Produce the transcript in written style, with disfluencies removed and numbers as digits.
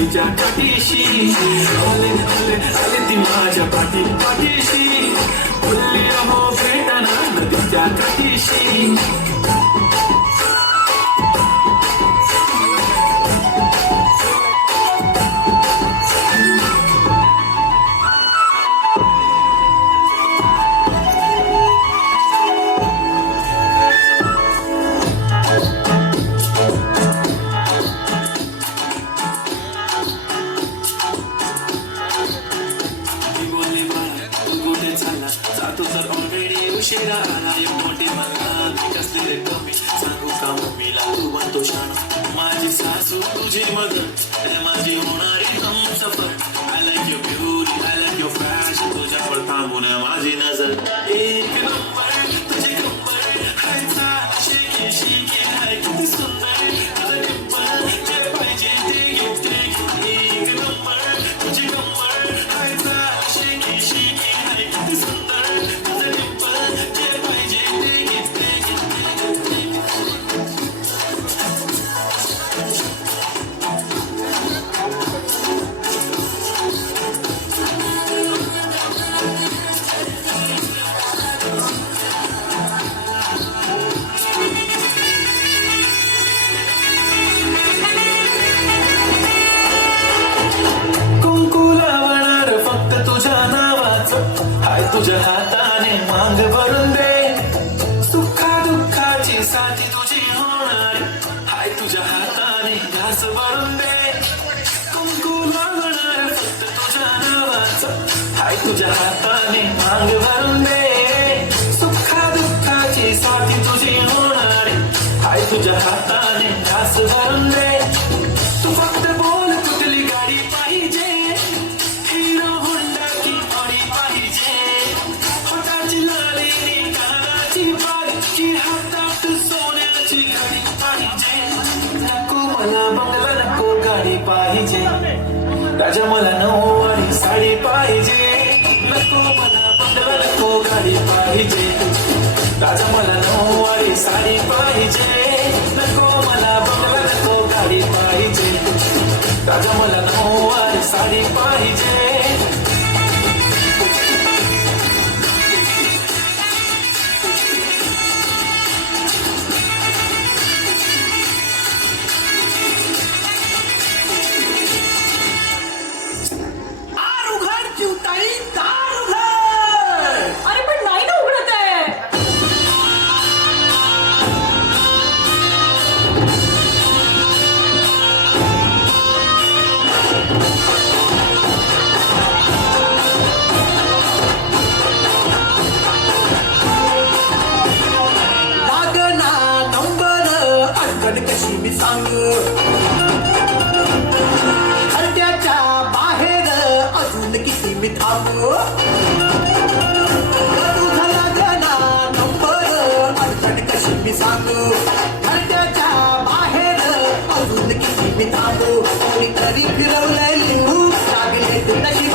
नदीच्या काठीशी आले आले आले ती माझ्या पाठीशी बोलली अहो भेटाना नदीच्या काठीशी. जातो तर ऑलरेडी उशिरा आला यो मोठी मला कसली रे कमी सांगू का मम्मीला तू बनतो शान माझी सासू तुझी मदत माझी होणारी Humsafar. I like your beauty I like your fashion तुझ्यावर थांबून माझी नजर एक नंबर तुझे कंबर हायचा शेकी शेकी हाय किती सुंदर तुझं कंबर जे पाहिजे ते घेते एक नंबर तुझी कंबर हायचा शेकी शेकी हाय किती सुंदर. तुझ्या हाताने मांग भरून दे सुखा दुःखाची साथी तुझी होणार हाय तुझ्या हाताने घास भरून दे कुंकू लागणार फक्त तुझ्या नावाचं हाय तुझ्या हाताने मांग भरून दे सुखा दुःखाची साथी तुझी होणार हाय तुझ्या हाताने घास भरून दे. तू फक्त बोल कुठली गाडी पाहिजे हिरो होंडा की ऑडी पाहिजे हातात सोन्याची घडी पाहिजे. नको मला बंगला नको गाडी पाहिजे राजा मला नऊवारी साडी पाहिजे. नको मला बंगला नको गाडी पाहिजे राजा मला नऊवारी साडी पाहिजे. नको मला बंगला नको गाडी पाहिजे राजा मला नऊवारी साडी पाहिजे. अरे पण नाही ना उघडत आहे. लागना नंबर अडचण कशी मी सांगू हल्ल्याच्या बाहेर अजून किती मी थांबू. तुझा लागना नंबर अडचण कशी मी सांगू हल्ल्याच्या बाहेर अजून किती मी थांबू. कोणीतरी फिरवलंय लिंबू लागले तू नशी